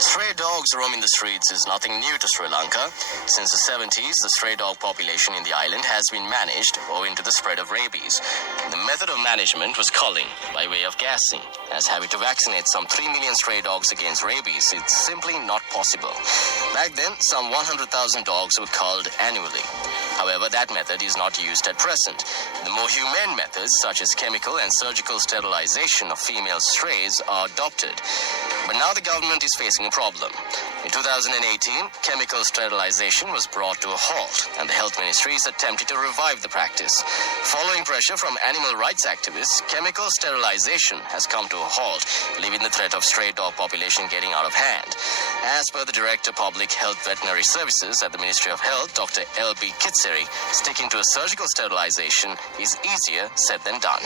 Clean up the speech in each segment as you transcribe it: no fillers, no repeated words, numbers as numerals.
Stray dogs roaming the streets is nothing new to Sri Lanka. Since the 70s, the stray dog population in the island has been managed owing to the spread of rabies. The method of management was culling by way of gassing, as having to vaccinate some 3 million stray dogs against rabies is simply not possible. Back then, some 100,000 dogs were culled annually. However, that method is not used at present. The more humane methods, such as chemical and surgical sterilization of female strays, are adopted. But now the government is facing a problem. In 2018, chemical sterilization was brought to a halt, and the health ministry is attempting to revive the practice. Following pressure from animal rights activists, chemical sterilization has come to a halt, leaving the threat of stray dog population getting out of hand. As per the Director Public Health Veterinary Services at the Ministry of Health, Dr. L.B. Kitseri, sticking to a surgical sterilization is easier said than done.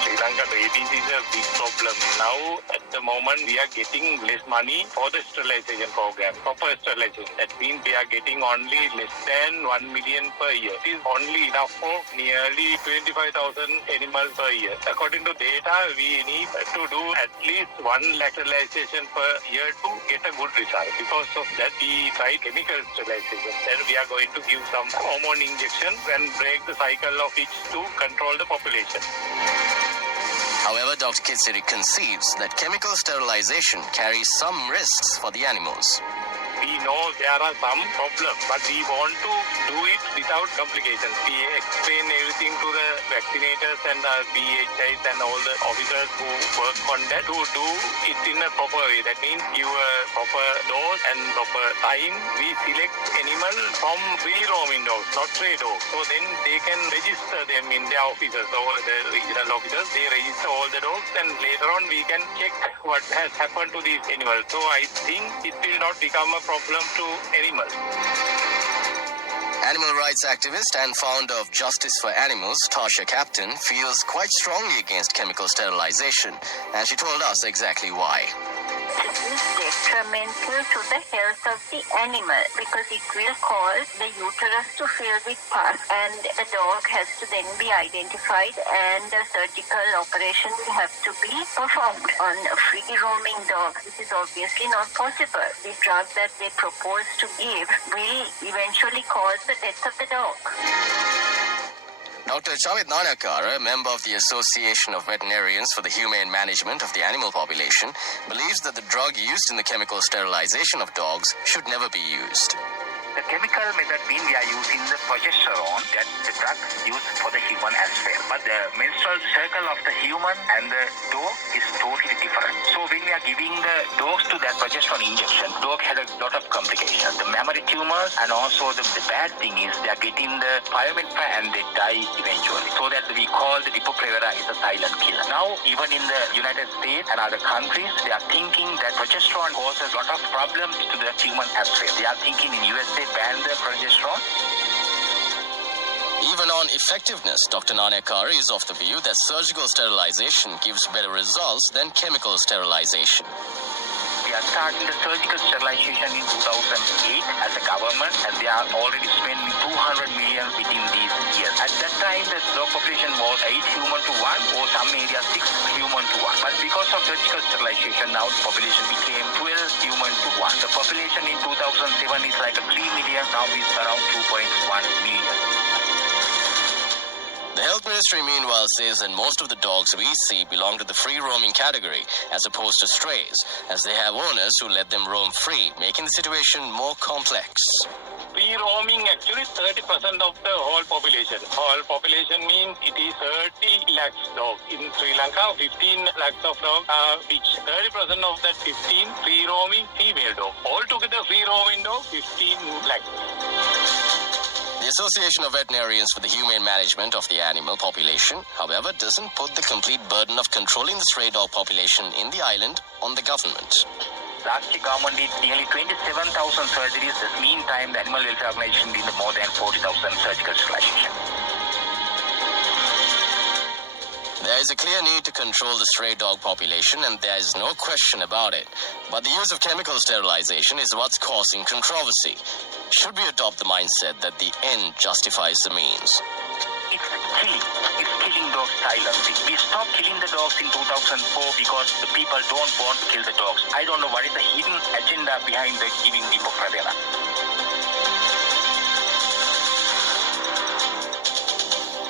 Sri Lanka, rabies is a big problem. Now, at the moment, we are getting less money for the sterilization program, proper sterilization. That means we are getting only less than 1 million per year. It is only enough for nearly 25,000 animals per year. According to data, we need to do at least 1 lakh sterilization per year to get a good result. Because of that, we tried chemical sterilization. Then we are going to give some hormone injection and break the cycle of it to control the population. However, Dr. Kitseri conceives that chemical sterilization carries some risks for the animals. We know there are some problems, but we want to do it without complications. We explain everything to the vaccinators and the BHIs and all the officers who work on that to do it in a proper way. That means give a proper dose and proper time. We select animals from free roaming dogs, not stray dogs. So then they can register them in their offices. So the regional officers, they register all the dogs, and later on we can check what has happened to these animals. So I think it will not become a problem to animals. Animal rights activist and founder of Justice for Animals, Tasha Captain, feels quite strongly against chemical sterilization, and she told us exactly why. It is detrimental to the health of the animal because it will cause the uterus to fill with pus, and the dog has to then be identified, and a surgical operation will have to be performed on a free roaming dog. This is obviously not possible. The drug that they propose to give will eventually cause the death of the dog. Dr. Chavit Nanakara, a member of the Association of Veterinarians for the Humane Management of the Animal Population, believes that the drug used in the chemical sterilization of dogs should never be used. The chemical method means we are using the progesterone, that the drug used for the human as well. But the menstrual cycle of the human and the dog is totally different. So when we are giving the dogs to that progesterone injection, dog has a lot of complications. The mammary tumors, and also the bad thing is they are getting the pyometra and they die eventually. So that we call the dipoprovera is a silent killer. Now even in the United States and other countries, they are thinking that progesterone causes a lot of problems to the human as well. They are thinking in USA ban the progesterone. Even on effectiveness, Dr. Nanakar is of the view that surgical sterilization gives better results than chemical sterilization. We are starting the surgical sterilization in 2008 as a government, and they are already spending 200 million within these years. At that time, the dog population was 8 human to 1, or some areas 6 human to 1. But because of surgical sterilization, now the population became 12 human to 1. The population in 2007 is like a 3 million, now it's around 2.1 million. The Health Ministry, meanwhile, says that most of the dogs we see belong to the free roaming category as opposed to strays, as they have owners who let them roam free, making the situation more complex. Free roaming actually 30% of the whole population. Whole population means it is 30 lakhs dogs. In Sri Lanka, 15 lakhs of dogs are which 30% of that 15 free roaming female dogs. Altogether free roaming dogs 15 lakhs. The Association of Veterinarians for the Humane Management of the Animal Population, however, doesn't put the complete burden of controlling the stray dog population in the island on the government. Last year, government did nearly 27,000 surgeries. In the meantime, the Animal Welfare Organization did more than 40,000 surgical sterilization. There is a clear need to control the stray dog population, and there is no question about it. But the use of chemical sterilization is what's causing controversy. Should we adopt the mindset that the end justifies the means? It's killing. It's killing dogs silently. We stopped killing the dogs in 2004 because the people don't want to kill the dogs. I don't know what is the hidden agenda behind the giving dipoprovera.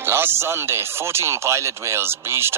Last Sunday, 14 pilot whales beached